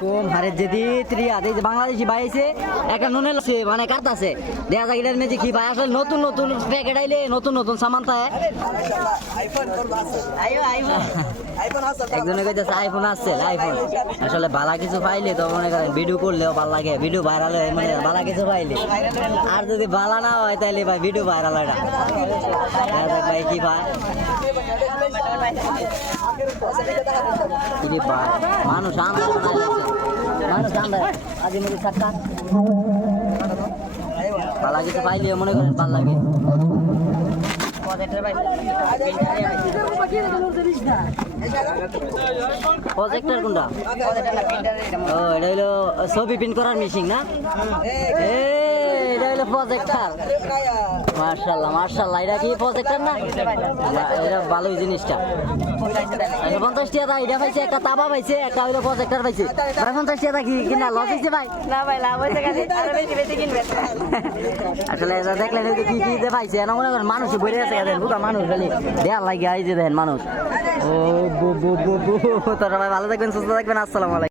কম হারে যদি ত্রিয়াদ এই যে বাংলাদেশি ভাই আছে একটা নুনের আছে মানে কাটতে আছে দেখা যায় এটার মেঝে কি ভাই আসলে নতুন নতুন প্যাকেট আইলে নতুন নতুন সামান থাকে একজনে কইতেছে আইফোন আসছে আইফোন আসলে ভালো কিছু পাইলে তো মনে করেন ভিডিও করলেও ভালো লাগে ভিডিও ভাইরাল হয় মানে ভালো কিছু পাইলে আর যদি ভালো না হয় তাহলে ভাই ভিডিও ভাইরাল হয় না ভাই কি ভাই মানুষ মানুষ আজ মধ্যে চারটা ভালো কিছু পাইলে মনে করেন ভালো লাগে প্রজেক্টর কোনটা ও এটা হলো ছবি প্রিন্ট করার মেশিন না এটা হলো প্রজেক্টর মার্শাল্লাহ মার্শাল্লাহ এটা কি প্রজেক্টর না এটা ভালোই জিনিসটা 50 টাকা এটা পাইছে একটা তাবা পাইছে একটা হলো প্রজেক্টর পাইছে 50 টাকা কি কিনা লস হইছে ভাই না ভাই লাভ হইছে কাছে আরো বেশি বেশি কিনবেন আসলে এটা দেখলেন কি কি যে পাইছে না মনে করেন মানুষ বইরে আছে দেখেন পুরো মানুষ খালি দেয়ার লাগে এই যে দেখেন মানুষ ও বু বু বু তোরা ভাই ভালো থাকবেন সুস্থ থাকবেন আসসালামু আলাইকুম।